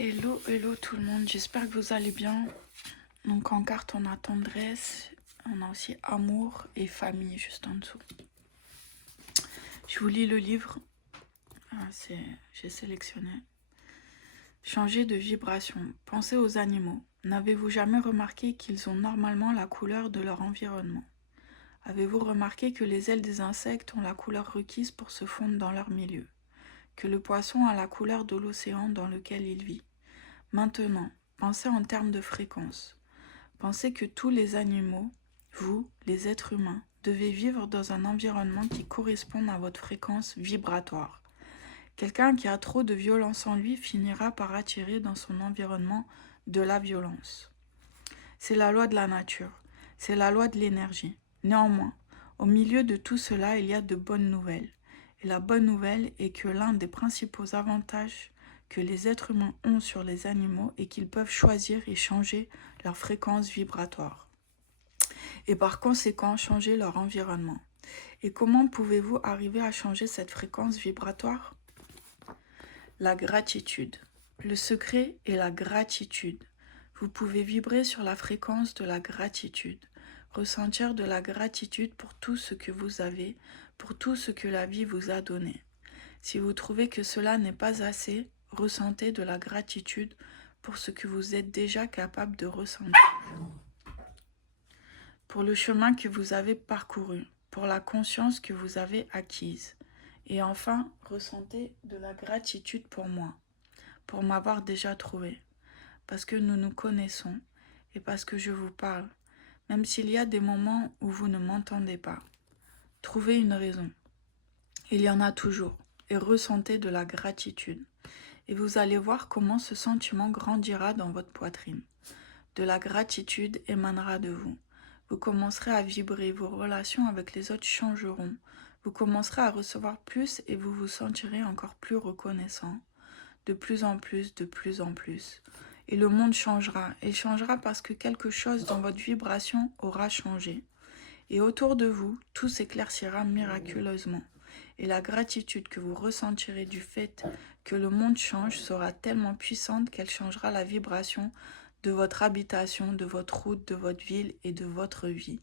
Hello, hello tout le monde, j'espère que vous allez bien. Donc en carte on a tendresse, on a aussi amour et famille juste en dessous. Je vous lis le livre, j'ai sélectionné. Changer de vibration, pensez aux animaux. N'avez-vous jamais remarqué qu'ils ont normalement la couleur de leur environnement? Avez-vous remarqué que les ailes des insectes ont la couleur requise pour se fondre dans leur milieu? Que le poisson a la couleur de l'océan dans lequel il vit? Maintenant, pensez en termes de fréquence. Pensez que tous les animaux, vous, les êtres humains, devez vivre dans un environnement qui corresponde à votre fréquence vibratoire. Quelqu'un qui a trop de violence en lui finira par attirer dans son environnement de la violence. C'est la loi de la nature, c'est la loi de l'énergie. Néanmoins, au milieu de tout cela, il y a de bonnes nouvelles. Et la bonne nouvelle est que l'un des principaux avantages que les êtres humains ont sur les animaux est qu'ils peuvent choisir et changer leur fréquence vibratoire. Et par conséquent, changer leur environnement. Et comment pouvez-vous arriver à changer cette fréquence vibratoire? La gratitude. Le secret est la gratitude. Vous pouvez vibrer sur la fréquence de la gratitude, ressentir de la gratitude pour tout ce que vous avez, pour tout ce que la vie vous a donné. Si vous trouvez que cela n'est pas assez, ressentez de la gratitude pour ce que vous êtes déjà capable de ressentir. Pour le chemin que vous avez parcouru, pour la conscience que vous avez acquise. Et enfin, ressentez de la gratitude pour moi, pour m'avoir déjà trouvé, parce que nous nous connaissons et parce que je vous parle, même s'il y a des moments où vous ne m'entendez pas. Trouvez une raison. Il y en a toujours. Et ressentez de la gratitude. Et vous allez voir comment ce sentiment grandira dans votre poitrine. De la gratitude émanera de vous. Vous commencerez à vibrer, vos relations avec les autres changeront. Vous commencerez à recevoir plus et vous vous sentirez encore plus reconnaissant. De plus en plus, de plus en plus. Et le monde changera. Il changera parce que quelque chose dans votre vibration aura changé. Et autour de vous, tout s'éclaircira miraculeusement. Et la gratitude que vous ressentirez du fait que le monde change sera tellement puissante qu'elle changera la vibration de votre habitation, de votre route, de votre ville et de votre vie.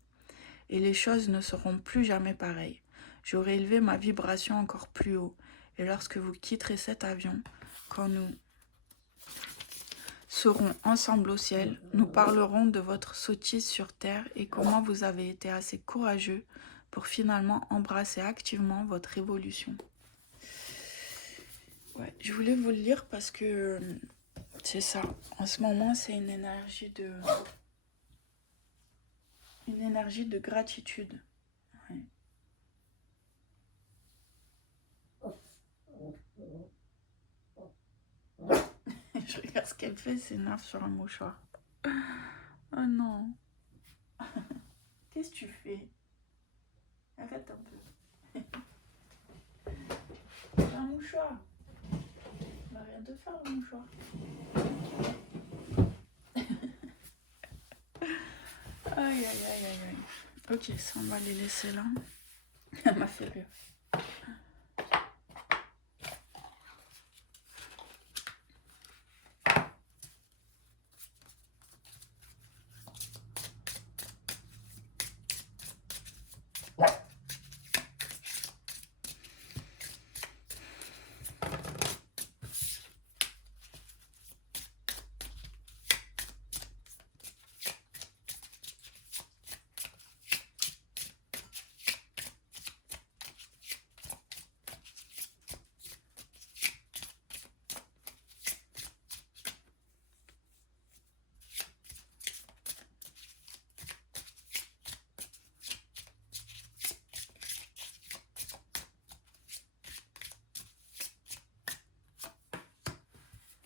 Et les choses ne seront plus jamais pareilles. J'aurai élevé ma vibration encore plus haut. Et lorsque vous quitterez cet avion, quand nous serons ensemble au ciel, nous parlerons de votre sottise sur terre et comment vous avez été assez courageux pour finalement embrasser activement votre évolution. Ouais, je voulais vous le lire parce que c'est ça. En ce moment, c'est une énergie de gratitude. Ouais. Je regarde ce qu'elle fait, c'est nerf sur un mouchoir. Oh non. Qu'est-ce que tu fais? Arrête un peu. Un mouchoir. Il va rien te faire, le mouchoir. Aïe, aïe, aïe, aïe, aïe. Ok, ça, on va les laisser là. Elle m'a fait rire.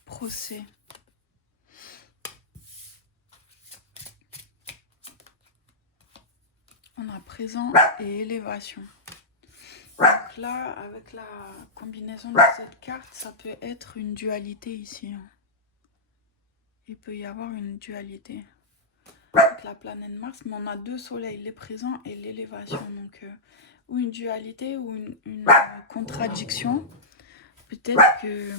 Procès. On a présent et élévation. Donc là, avec la combinaison de cette carte, ça peut être une dualité ici. Il peut y avoir une dualité avec la planète Mars, mais on a deux soleils, les présents et l'élévation. Donc, ou une dualité ou une contradiction. Peut-être que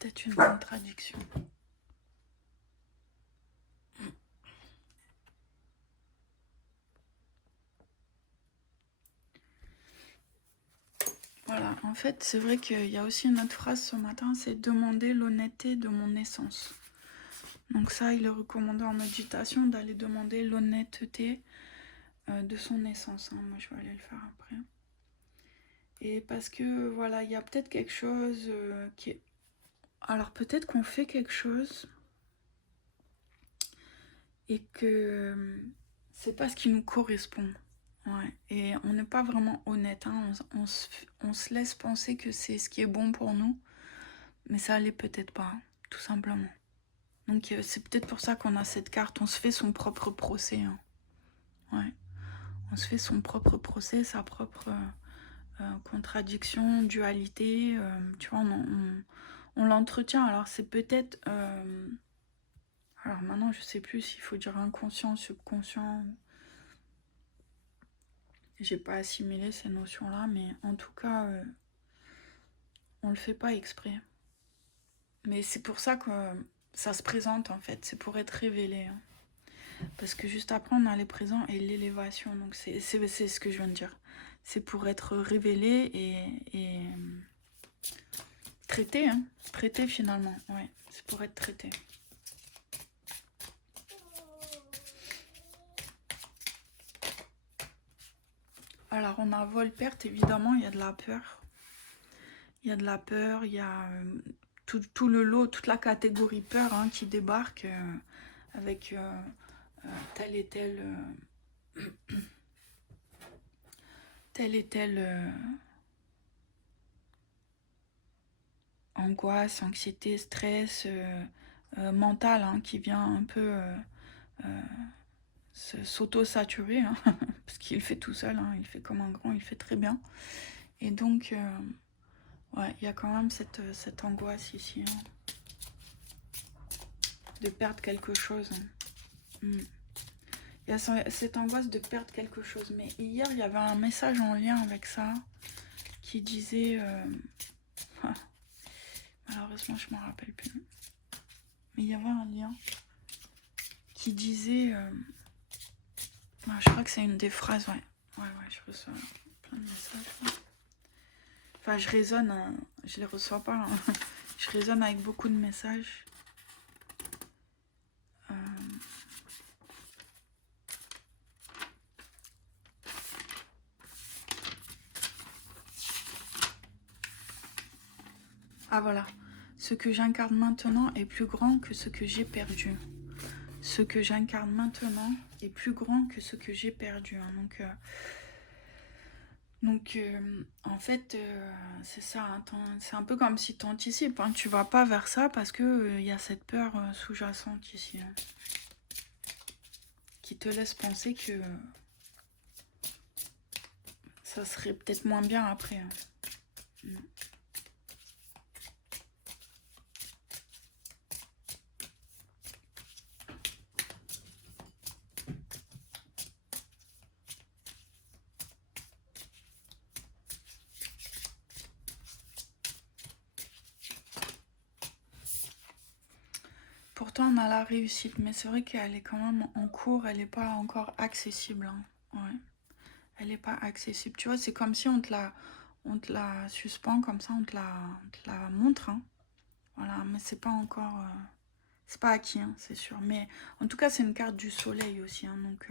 peut-être une contradiction. Voilà, en fait, c'est vrai qu'il y a aussi une autre phrase ce matin, c'est demander l'honnêteté de mon essence. Donc ça, il est recommandé en méditation d'aller demander l'honnêteté de son essence. Moi, je vais aller le faire après. Et parce que, voilà, il y a peut-être quelque chose qui est... Alors, peut-être qu'on fait quelque chose et que c'est pas ce qui nous correspond. Ouais. Et on n'est pas vraiment honnête. Hein. On se laisse penser que c'est ce qui est bon pour nous, mais ça l'est peut-être pas, tout simplement. Donc, c'est peut-être pour ça qu'on a cette carte. On se fait son propre procès. Hein. Ouais. On se fait son propre procès, sa propre contradiction, dualité. Tu vois, on l'entretient. Alors, c'est peut-être... alors maintenant, je sais plus s'il faut dire inconscient, subconscient. J'ai pas assimilé ces notions-là, mais en tout cas, on le fait pas exprès. Mais c'est pour ça que ça se présente, en fait. C'est pour être révélé. Hein. Parce que juste après, on a les présents et l'élévation. Donc, c'est ce que je viens de dire. C'est pour être révélé et traité. Hein. Traité, finalement. Ouais, c'est pour être traité. Alors, on a vol-perte, évidemment, il y a de la peur. Il y a de la peur, il y a tout le lot, toute la catégorie peur hein, qui débarque avec telle et telle angoisse, anxiété, stress mental hein, qui vient un peu s'auto-saturer, hein, parce qu'il fait tout seul, hein, il fait comme un grand, il fait très bien. Et donc, ouais, il y a quand même cette angoisse ici, hein, de perdre quelque chose. Hein. Il y a cette angoisse de perdre quelque chose. Mais hier, il y avait un message en lien avec ça qui disait... malheureusement, je ne me rappelle plus. Mais il y avait un lien qui disait... je crois que c'est une des phrases, ouais. Ouais, je reçois plein de messages. Ouais. Enfin, je résonne, je les reçois pas. Hein. Je résonne avec beaucoup de messages. Ah voilà. Ce que j'incarne maintenant est plus grand que ce que j'ai perdu. Ce que j'incarne maintenant est plus grand que ce que j'ai perdu. Hein. Donc en fait, c'est ça. Hein, c'est un peu comme si tu anticipes. Hein. Tu vas pas vers ça parce que y a cette peur sous-jacente ici. Hein, qui te laisse penser que ça serait peut-être moins bien après. Hein. Pourtant, on a la réussite, mais c'est vrai qu'elle est quand même en cours, elle n'est pas encore accessible. Hein. Ouais. Elle n'est pas accessible. Tu vois, c'est comme si on te la suspend comme ça, on te la montre. Hein. Voilà, mais c'est pas encore... c'est pas acquis, hein, c'est sûr. Mais en tout cas, c'est une carte du soleil aussi. Hein, donc,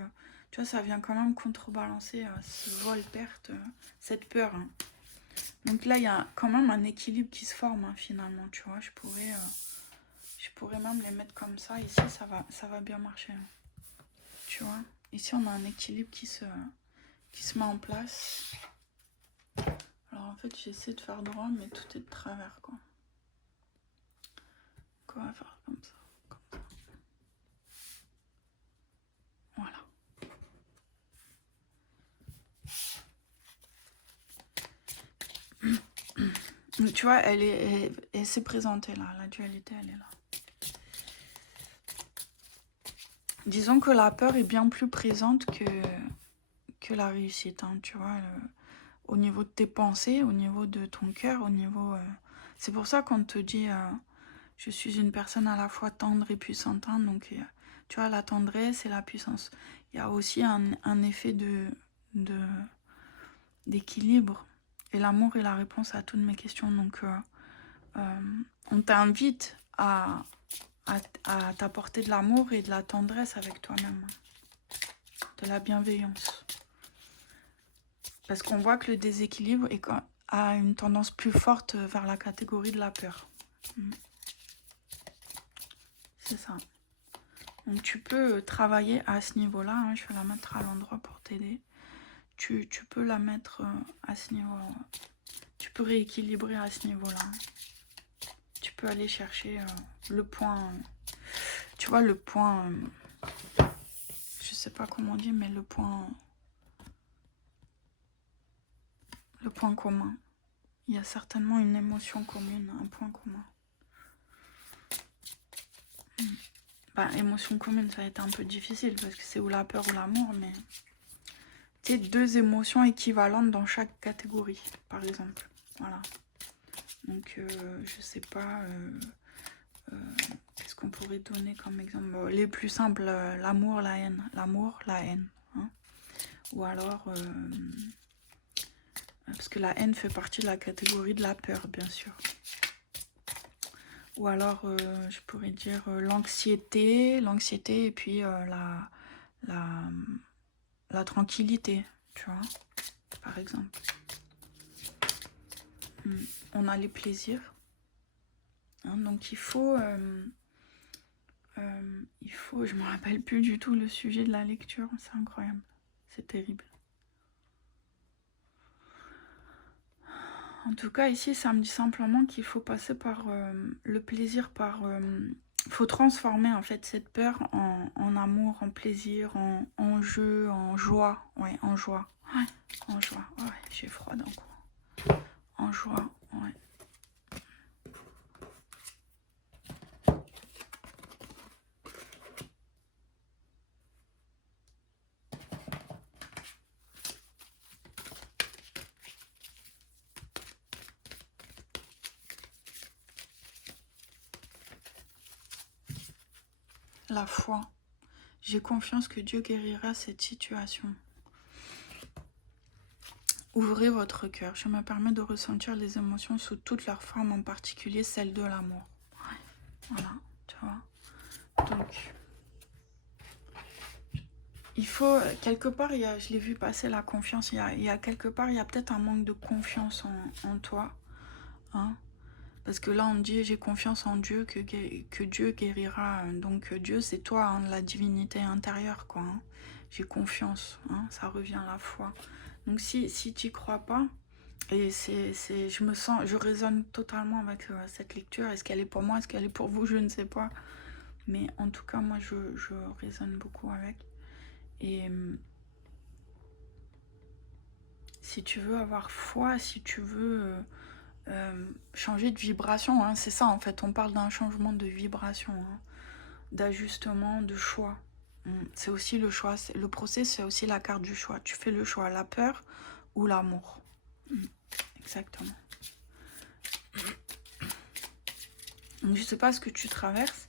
tu vois, ça vient quand même contrebalancer ce vol-perte, cette peur. Hein. Donc là, il y a quand même un équilibre qui se forme, hein, finalement. Tu vois, je pourrais même les mettre comme ça. Ici, ça va bien marcher. Hein. Tu vois, ici, on a un équilibre qui se met en place. Alors, en fait, j'essaie de faire droit, mais tout est de travers, quoi. Donc, on va faire comme ça. Voilà. Tu vois, elle s'est présentée là. La dualité, elle est là. Disons que la peur est bien plus présente que la réussite. Hein, tu vois, au niveau de tes pensées, au niveau de ton cœur, au niveau... c'est pour ça qu'on te dit... Je suis une personne à la fois tendre et puissante. Hein, donc, tu vois, la tendresse et la puissance. Il y a aussi un effet d'équilibre. Et l'amour est la réponse à toutes mes questions. Donc, on t'invite à t'apporter de l'amour et de la tendresse avec toi-même. De la bienveillance. Parce qu'on voit que le déséquilibre a une tendance plus forte vers la catégorie de la peur. C'est ça. Donc tu peux travailler à ce niveau-là. Hein. Je vais la mettre à l'endroit pour t'aider. Tu peux la mettre à ce niveau-là. Tu peux rééquilibrer à ce niveau-là. Tu peux aller chercher le point... tu vois, le point... je sais pas comment on dit, mais le point commun. Il y a certainement une émotion commune, un point commun. Bah, émotion commune, ça va être un peu difficile parce que c'est ou la peur ou l'amour, mais tu sais, deux émotions équivalentes dans chaque catégorie, par exemple. Voilà. Donc, je sais pas, qu'est-ce qu'on pourrait donner comme exemple? Bon, les plus simples, l'amour, la haine. L'amour, la haine. Hein. Ou alors, parce que la haine fait partie de la catégorie de la peur, bien sûr. Ou alors, je pourrais dire l'anxiété et puis la tranquillité, tu vois, par exemple. On a les plaisirs. Hein, donc il faut, je me rappelle plus du tout le sujet de la lecture, c'est incroyable, c'est terrible. En tout cas, ici, ça me dit simplement qu'il faut passer par le plaisir, faut transformer en fait cette peur en amour, en plaisir, en jeu, en joie. Ouais, en joie. Ouais, en joie. Ouais, j'ai froid d'un coup. En joie, ouais. La foi. J'ai confiance que Dieu guérira cette situation. Ouvrez votre cœur. Je me permets de ressentir les émotions sous toutes leurs formes, en particulier celle de l'amour. Ouais. Voilà, tu vois. Donc, il faut, quelque part, je l'ai vu passer la confiance. Il y a quelque part, il y a peut-être un manque de confiance en toi. Hein. Parce que là, on dit, j'ai confiance en Dieu, que Dieu guérira. Donc, Dieu, c'est toi, hein, la divinité intérieure, quoi. Hein. J'ai confiance, hein, ça revient à la foi. Donc, si tu n'y crois pas, et je résonne totalement avec cette lecture. Est-ce qu'elle est pour moi, est-ce qu'elle est pour vous, je ne sais pas. Mais en tout cas, moi, je résonne beaucoup avec. Et si tu veux avoir foi, si tu veux... changer de vibration, hein, c'est ça en fait, on parle d'un changement de vibration, hein, d'ajustement, de choix. C'est aussi le choix, le procès, c'est aussi la carte du choix. Tu fais le choix, la peur ou l'amour. Exactement. Donc, je sais pas ce que tu traverses,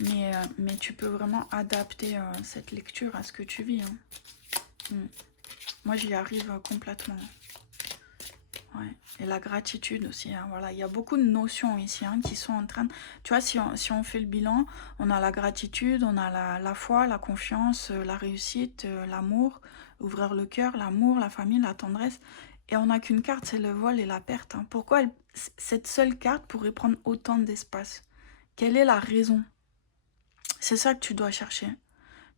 mais tu peux vraiment adapter cette lecture à ce que tu vis. Hein. Moi, j'y arrive complètement. Ouais. Et la gratitude aussi, hein, voilà. Il y a beaucoup de notions ici hein, qui sont en train de... Tu vois, si on fait le bilan, on a la gratitude, on a la foi, la confiance, la réussite, l'amour, ouvrir le cœur, l'amour, la famille, la tendresse. Et on n'a qu'une carte, c'est le vol et la perte. Hein. Pourquoi cette seule carte pourrait prendre autant d'espace? Quelle est la raison? C'est ça que tu dois chercher.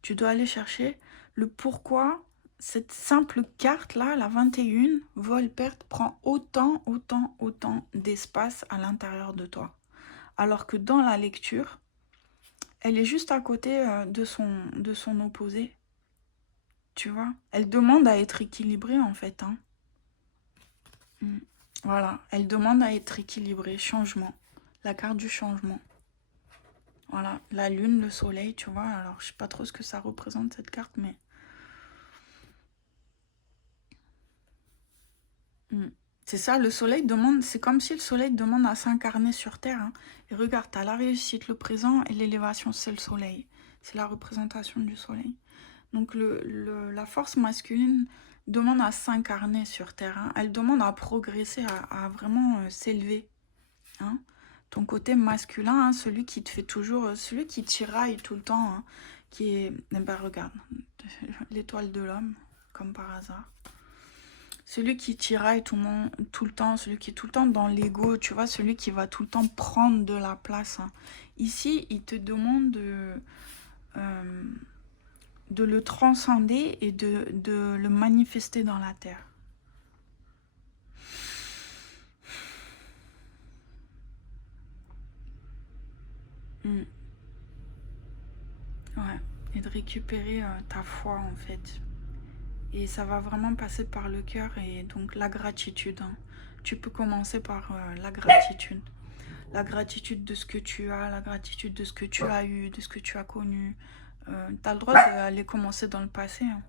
Tu dois aller chercher le pourquoi... Cette simple carte-là, la 21, vol-perte, prend autant d'espace à l'intérieur de toi. Alors que dans la lecture, elle est juste à côté de son opposé. Tu vois? Elle demande à être équilibrée, en fait. Hein. Voilà, elle demande à être équilibrée. Changement. La carte du changement. Voilà, la lune, le soleil, tu vois. Alors, je sais pas trop ce que ça représente, cette carte, mais... C'est ça, le soleil demande, c'est comme si le soleil demande à s'incarner sur Terre, hein. Et regarde, t'as la réussite, le présent et l'élévation, c'est le soleil. C'est la représentation du soleil. Donc la force masculine demande à s'incarner sur Terre, hein. Elle demande à progresser, à vraiment s'élever, hein. Ton côté masculin, hein, celui qui te fait toujours, celui qui tiraille tout le temps, hein, qui est, eh ben regarde, l'étoile de l'homme, comme par hasard. Celui qui tiraille tout le temps, celui qui est tout le temps dans l'ego, tu vois, celui qui va tout le temps prendre de la place, hein. Ici, il te demande de le transcender et de le manifester dans la terre. Mm. Ouais, et de récupérer ta foi en fait. Et ça va vraiment passer par le cœur et donc la gratitude, hein. Tu peux commencer par la gratitude. La gratitude de ce que tu as, la gratitude de ce que tu as eu, de ce que tu as connu. Tu as le droit d'aller commencer dans le passé, hein.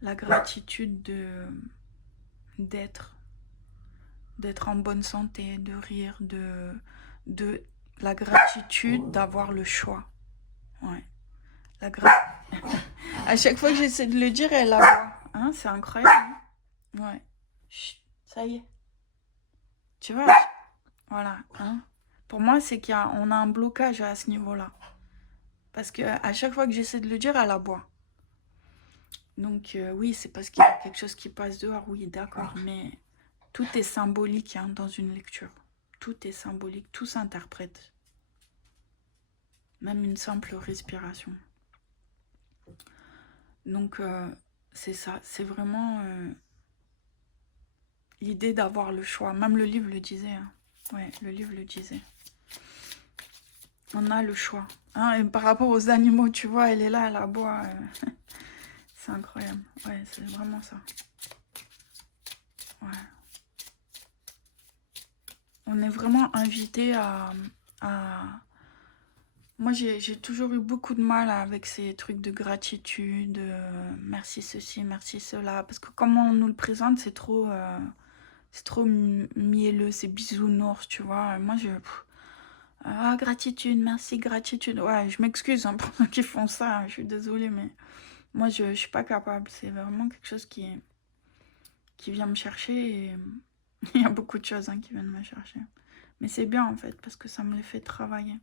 La gratitude d'être en bonne santé, de rire, de la gratitude d'avoir le choix. Ouais. La À chaque fois que j'essaie de le dire, elle a... Hein, c'est incroyable. Hein. Ouais. Chut, ça y est. Tu vois? Voilà. Hein. Pour moi, c'est qu'on a un blocage à ce niveau-là. Parce que à chaque fois que j'essaie de le dire, elle aboie. Donc oui, c'est parce qu'il y a quelque chose qui passe dehors, oui, d'accord. Mais tout est symbolique, hein, dans une lecture. Tout est symbolique, tout s'interprète. Même une simple respiration. Donc c'est ça, c'est vraiment l'idée d'avoir le choix. Même le livre le disait, hein. Ouais, le livre le disait. On a le choix. Hein, et par rapport aux animaux, tu vois, elle est là, elle aboie. C'est incroyable. Ouais, c'est vraiment ça. Ouais. On est vraiment invité à... Moi, j'ai toujours eu beaucoup de mal avec ces trucs de gratitude, merci ceci, merci cela. Parce que comment on nous le présente, c'est trop mielleux, c'est bisounours, tu vois. Moi, ah, gratitude, merci, gratitude. Ouais, je m'excuse, hein, pour ceux qui font ça, hein, je suis désolée, mais moi, je suis pas capable. C'est vraiment quelque chose qui vient me chercher et il y a beaucoup de choses, hein, qui viennent me chercher. Mais c'est bien, en fait, parce que ça me les fait travailler.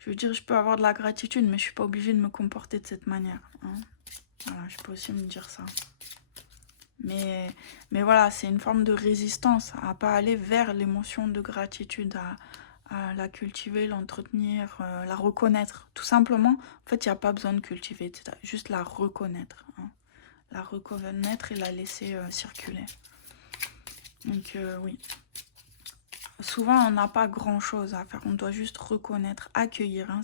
Je veux dire, je peux avoir de la gratitude, mais je suis pas obligée de me comporter de cette manière, hein. Voilà, je peux aussi me dire ça. Mais voilà, c'est une forme de résistance à pas aller vers l'émotion de gratitude, à la cultiver, l'entretenir, la reconnaître. Tout simplement, en fait, il n'y a pas besoin de cultiver, juste la reconnaître, hein. La reconnaître et la laisser circuler. Donc oui. Souvent, on n'a pas grand-chose à faire. On doit juste reconnaître, accueillir, hein.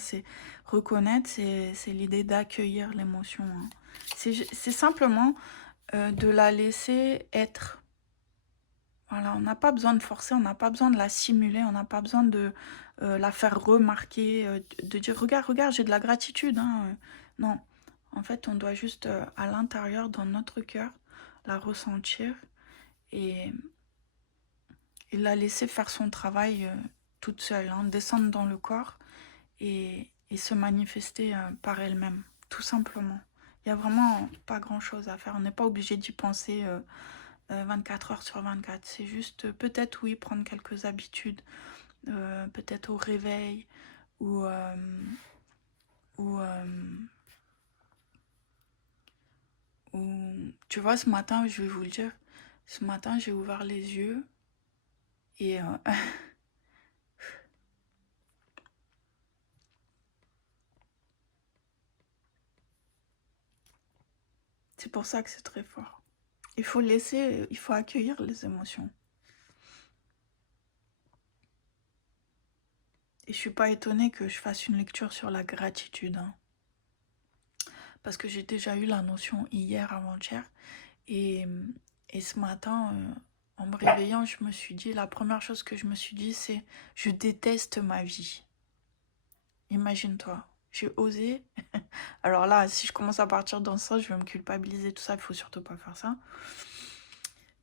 Reconnaître, c'est l'idée d'accueillir l'émotion, hein. C'est simplement de la laisser être. Voilà, on n'a pas besoin de forcer, on n'a pas besoin de la simuler, on n'a pas besoin de la faire remarquer, de dire « Regarde, j'ai de la gratitude, hein. » Non, en fait, on doit juste, à l'intérieur, dans notre cœur, la ressentir et la laisser faire son travail toute seule, hein, descendre dans le corps et se manifester par elle-même, tout simplement. Il n'y a vraiment pas grand-chose à faire, on n'est pas obligé d'y penser 24 heures sur 24. C'est juste peut-être, oui, prendre quelques habitudes, peut-être au réveil ou, tu vois, ce matin, je vais vous le dire, ce matin, j'ai ouvert les yeux et c'est pour ça que c'est très fort. Il faut accueillir les émotions. Et je suis pas étonnée que je fasse une lecture sur la gratitude, hein. Parce que j'ai déjà eu la notion hier, avant-hier. Et ce matin, en me réveillant, je me suis dit, la première chose que je me suis dit, c'est « je déteste ma vie ». Imagine-toi, j'ai osé. Alors là, si je commence à partir dans ça, je vais me culpabiliser, tout ça, il faut surtout pas faire ça.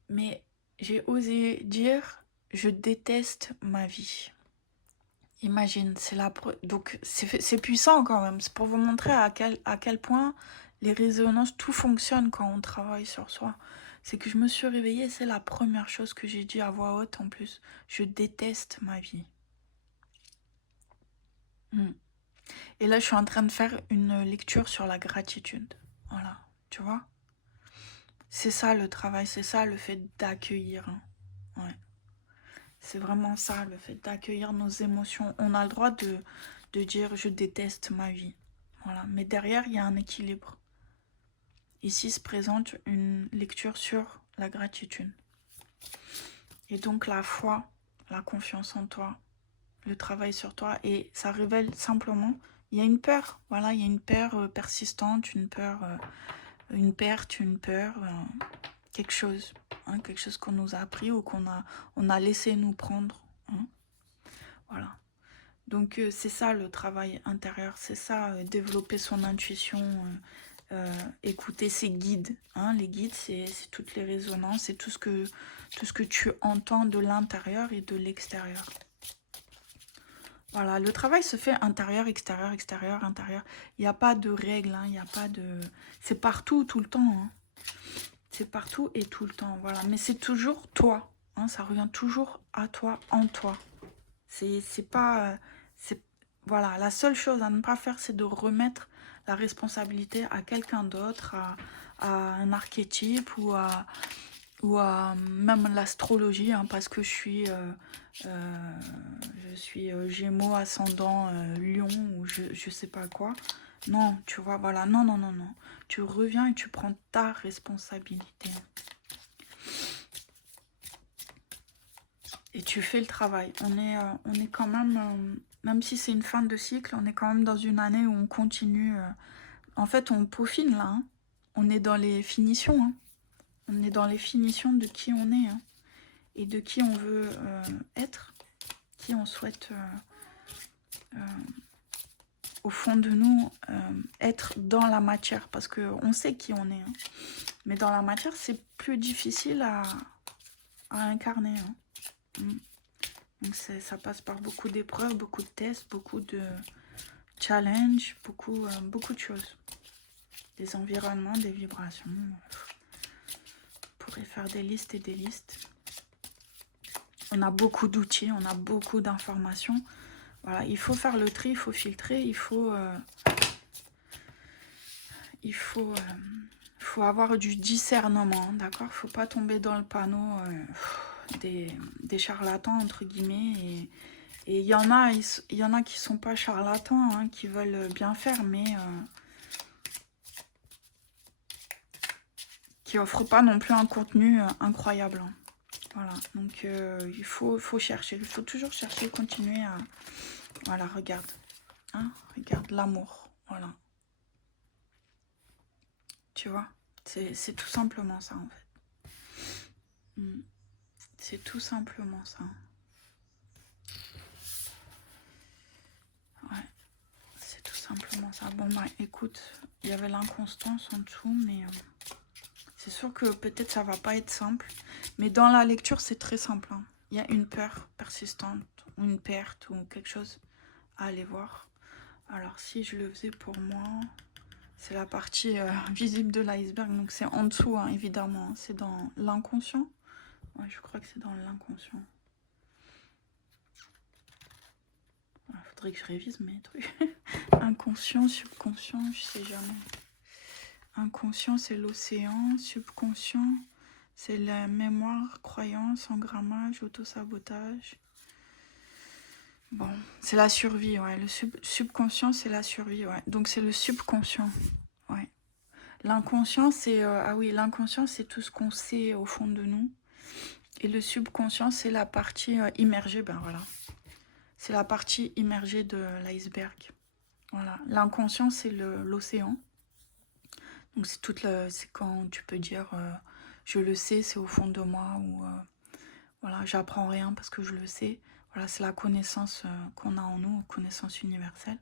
Mais j'ai osé dire je déteste ma vie. Imagine, donc c'est puissant quand même. C'est pour vous montrer à quel point les résonances, tout fonctionne quand on travaille sur soi. C'est que je me suis réveillée, c'est la première chose que j'ai dit à voix haute en plus. Je déteste ma vie. Hmm. Et là, je suis en train de faire une lecture sur la gratitude. Voilà, tu vois? C'est ça le travail, c'est ça le fait d'accueillir. Hein. Ouais. C'est vraiment ça, le fait d'accueillir nos émotions. On a le droit de dire je déteste ma vie. Voilà. Mais derrière, il y a un équilibre. Ici se présente une lecture sur la gratitude. Et donc la foi, la confiance en toi, le travail sur toi. Et ça révèle simplement, il y a une peur. Voilà, il y a une peur persistante, une peur, une perte, une peur, quelque chose. Hein, quelque chose qu'on nous a appris ou on a laissé nous prendre. Hein. Voilà. Donc c'est ça le travail intérieur, c'est ça, développer son intuition, écouter ses guides. Hein. Les guides, c'est toutes les résonances, c'est tout ce que tu entends de l'intérieur et de l'extérieur. Voilà, le travail se fait intérieur, extérieur, extérieur, intérieur. Il n'y a pas de règles, hein, il n'y a pas de... C'est partout, tout le temps. Hein. C'est partout et tout le temps, voilà. Mais c'est toujours toi, hein, ça revient toujours à toi, en toi. C'est pas... voilà, la seule chose à ne pas faire, c'est de remettre la responsabilité à quelqu'un d'autre, à un archétype ou à même l'astrologie, hein, parce que je suis Gémeaux, ascendant Lion ou je sais pas quoi. Non, tu vois, voilà, non, non, non, non. Tu reviens et tu prends ta responsabilité. Et tu fais le travail. On est quand même si c'est une fin de cycle, on est quand même dans une année où on continue. En fait, on peaufine là. Hein. On est dans les finitions. Hein. On est dans les finitions de qui on est. Hein. Et de qui on veut être. Qui on souhaite, au fond de nous, être dans la matière. Parce qu'on sait qui on est. Hein. Mais dans la matière, c'est plus difficile à incarner. Hein. Donc ça passe par beaucoup d'épreuves, beaucoup de tests, beaucoup de challenges, beaucoup de choses. Des environnements, des vibrations. On pourrait faire des listes et des listes. On a beaucoup d'outils, on a beaucoup d'informations. Voilà, il faut faire le tri, il faut filtrer, il faut avoir du discernement, d'accord? Il ne faut pas tomber dans le panneau des charlatans, entre guillemets. Et il y en a qui sont pas charlatans, hein, qui veulent bien faire, mais qui offrent pas non plus un contenu incroyable. Hein. Voilà, donc il faut chercher, il faut toujours chercher, continuer à... Voilà, regarde. Hein, regarde l'amour, voilà. Tu vois, c'est tout simplement ça, en fait. C'est tout simplement ça. Ouais, c'est tout simplement ça. Bon, bah, écoute, il y avait l'inconstance en dessous, mais c'est sûr que peut-être ça va pas être simple. Mais dans la lecture, c'est très simple. Hein. Il y a une peur persistante, ou une perte, ou quelque chose à aller voir. Alors, si je le faisais pour moi, c'est la partie visible de l'iceberg. Donc, c'est en dessous, hein, évidemment. Hein. C'est dans l'inconscient. Ouais, je crois que c'est dans l'inconscient. Il faudrait que je révise mes trucs. Inconscient, subconscient, je sais jamais. Inconscient, c'est l'océan. Subconscient, c'est la mémoire, croyance, engrammage, autosabotage. Bon, c'est la survie, ouais. Le subconscient, c'est la survie, ouais. Donc, c'est le subconscient, ouais. L'inconscient, c'est... ah oui, l'inconscient, c'est tout ce qu'on sait au fond de nous. Et le subconscient, c'est la partie immergée, ben voilà. C'est la partie immergée de l'iceberg. Voilà. L'inconscient, c'est l'océan. Donc c'est quand tu peux dire je le sais, c'est au fond de moi ou voilà, j'apprends rien parce que je le sais. Voilà, c'est la connaissance qu'on a en nous, connaissance universelle.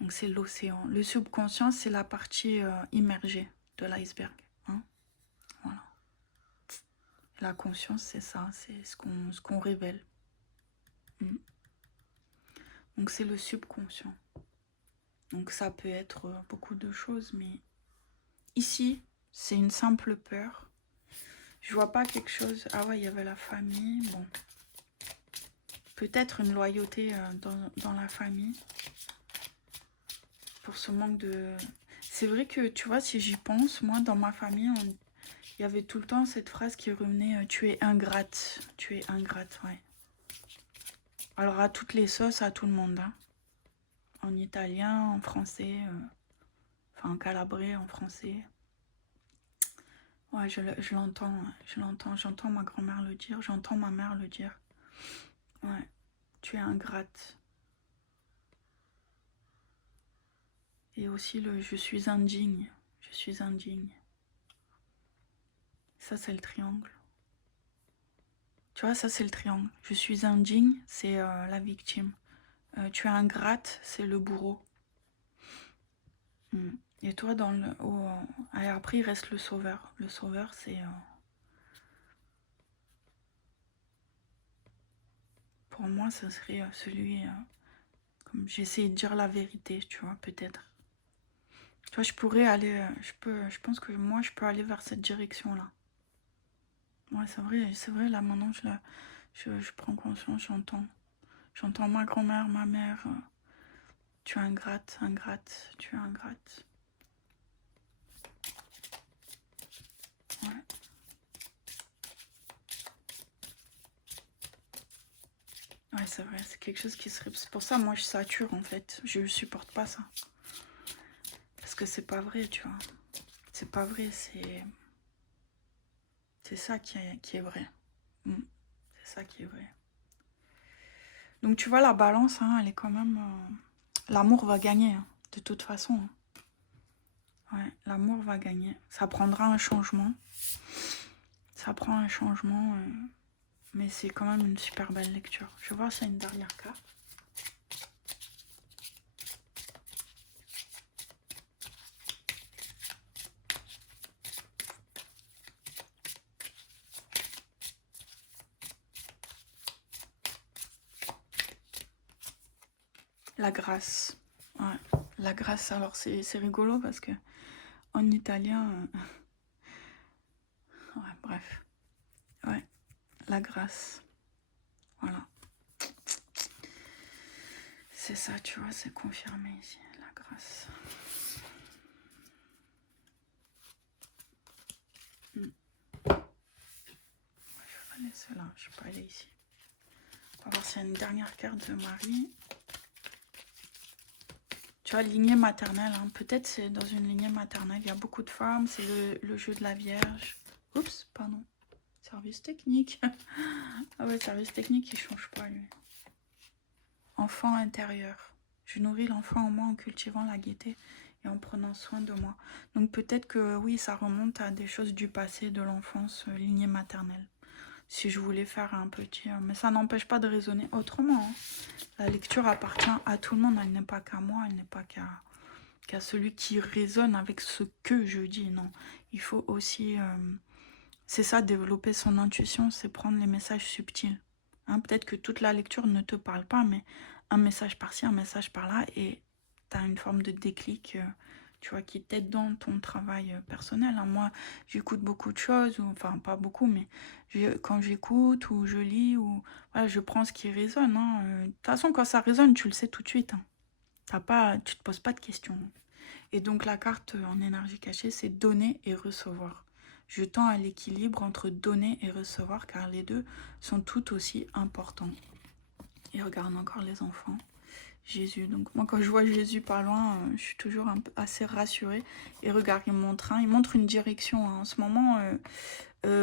Donc c'est l'océan. Le subconscient, c'est la partie immergée de l'iceberg. Hein, voilà. La conscience, c'est ça, c'est ce qu'on révèle. Mm. Donc c'est le subconscient. Donc ça peut être beaucoup de choses, mais ici, c'est une simple peur. Je vois pas quelque chose. Ah ouais, il y avait la famille. Bon. Peut-être une loyauté dans la famille. Pour ce manque de... C'est vrai que, tu vois, si j'y pense, moi, dans ma famille, il y avait tout le temps cette phrase qui revenait tu es ingrate. Tu es ingrate, ouais. Alors, à toutes les sauces, à tout le monde. Hein. En italien, en français, enfin, en calabré, en français. Ouais, je l'entends, je l'entends. J'entends ma grand-mère le dire, j'entends ma mère le dire. Ouais, tu es ingrate. Et aussi le je suis indigne. Je suis indigne. Ça, c'est le triangle. Tu vois, ça, c'est le triangle. Je suis indigne, c'est la victime. Tu es ingrate, c'est le bourreau. Et toi, dans le... et après, il reste le sauveur. Le sauveur, c'est... Pour moi, ce serait celui... comme j'essaie de dire la vérité, tu vois, peut-être. Tu vois, je pourrais aller... je pense que moi, je peux aller vers cette direction-là. Ouais, c'est vrai, là, maintenant, je prends conscience, j'entends. J'entends ma grand-mère, ma mère. Tu es ingrate, ingrate, tu es ingrate. Ouais. Ouais, c'est vrai, c'est quelque chose qui serait... C'est pour ça, moi, je sature, en fait. Je supporte pas ça. Parce que c'est pas vrai, tu vois. C'est pas vrai, c'est... C'est ça qui est vrai. C'est ça qui est vrai. Donc, tu vois, la balance, hein, elle est quand même... L'amour va gagner, hein, de toute façon. Hein. Ouais, l'amour va gagner. Ça prendra un changement. Ça prend un changement... mais c'est quand même une super belle lecture. Je vais voir s'il y a une dernière carte. La grâce. Ouais, la grâce. Alors, c'est rigolo parce que en italien... ouais, bref. Ouais, la grâce. Voilà. C'est ça, tu vois, c'est confirmé ici, la grâce. Je vais aller laisser là, je vais pas aller ici. On va voir s'il y a une dernière carte de Marie. Tu vois, lignée maternelle, hein. Peut-être c'est dans une lignée maternelle, il y a beaucoup de femmes, c'est le jeu de la Vierge. Oups, pardon. Service technique. Ah ouais, service technique, il change pas, lui. Enfant intérieur. Je nourris l'enfant en moi en cultivant la gaieté et en prenant soin de moi. Donc peut-être que oui, ça remonte à des choses du passé, de l'enfance, lignée maternelle. Si je voulais faire un petit... mais ça n'empêche pas de raisonner autrement. Hein. La lecture appartient à tout le monde, elle n'est pas qu'à moi, elle n'est pas qu'à celui qui raisonne avec ce que je dis. Non, il faut aussi... c'est ça, développer son intuition, c'est prendre les messages subtils. Hein, peut-être que toute la lecture ne te parle pas, mais un message par-ci, un message par-là, et tu as une forme de déclic, tu vois, qui t'aide dans ton travail personnel. Hein. Moi, j'écoute beaucoup de choses, ou, enfin, pas beaucoup, mais quand j'écoute ou je lis, ou voilà, je prends ce qui résonne. Hein. De toute façon, quand ça résonne, tu le sais tout de suite. Hein. Tu te poses pas de questions. Et donc, la carte en énergie cachée, c'est donner et recevoir. Je tends à l'équilibre entre donner et recevoir, car les deux sont tout aussi importants. Et regarde encore les enfants. Jésus. Donc moi, quand je vois Jésus pas loin, je suis toujours assez rassurée. Et regarde, il montre une direction. Hein. En ce moment,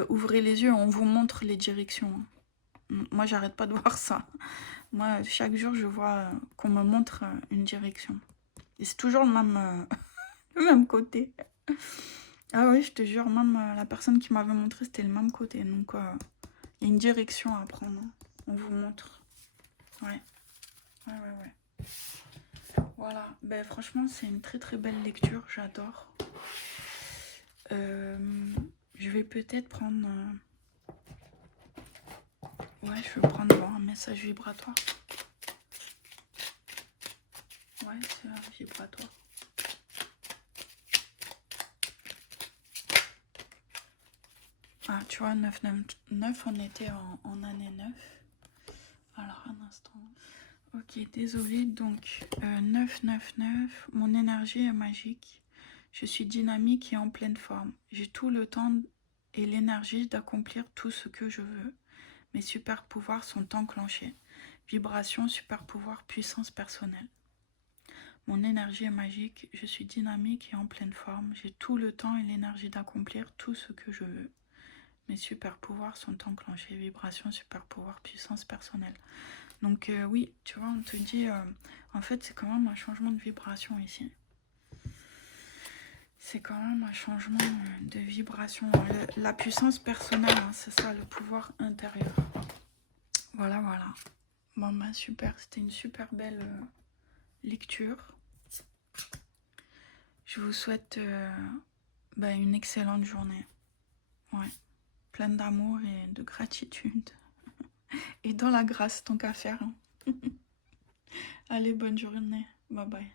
ouvrez les yeux, on vous montre les directions. Hein. Moi, j'arrête pas de voir ça. Moi, chaque jour, je vois qu'on me montre une direction. Et c'est toujours le même, le même côté. Ah oui, je te jure, même la personne qui m'avait montré, c'était le même côté. Donc, il y a une direction à prendre. Hein. On vous montre. Ouais. Ouais. Voilà. Ben, franchement, c'est une très très belle lecture. J'adore. Je vais peut-être prendre Ouais, je veux prendre voir un message vibratoire. Ouais, c'est vibratoire. Ah, tu vois, 999, on était en année 9. Alors, un instant. Ok, désolé. Donc, 999, mon énergie est magique. Je suis dynamique et en pleine forme. J'ai tout le temps et l'énergie d'accomplir tout ce que je veux. Mes super pouvoirs sont enclenchés. Vibration, super pouvoir, puissance personnelle. Mon énergie est magique. Je suis dynamique et en pleine forme. J'ai tout le temps et l'énergie d'accomplir tout ce que je veux. Mes super pouvoirs sont enclenchés. Vibration, super pouvoir, puissance personnelle. Donc oui, tu vois, on te dit, en fait, c'est quand même un changement de vibration ici. C'est quand même un changement de vibration. La puissance personnelle, hein, c'est ça, le pouvoir intérieur. Voilà, voilà. Bon, bah super, c'était une super belle lecture. Je vous souhaite une excellente journée. Ouais, pleine d'amour et de gratitude. Et dans la grâce, tant qu'à faire. Hein. Allez, bonne journée. Bye bye.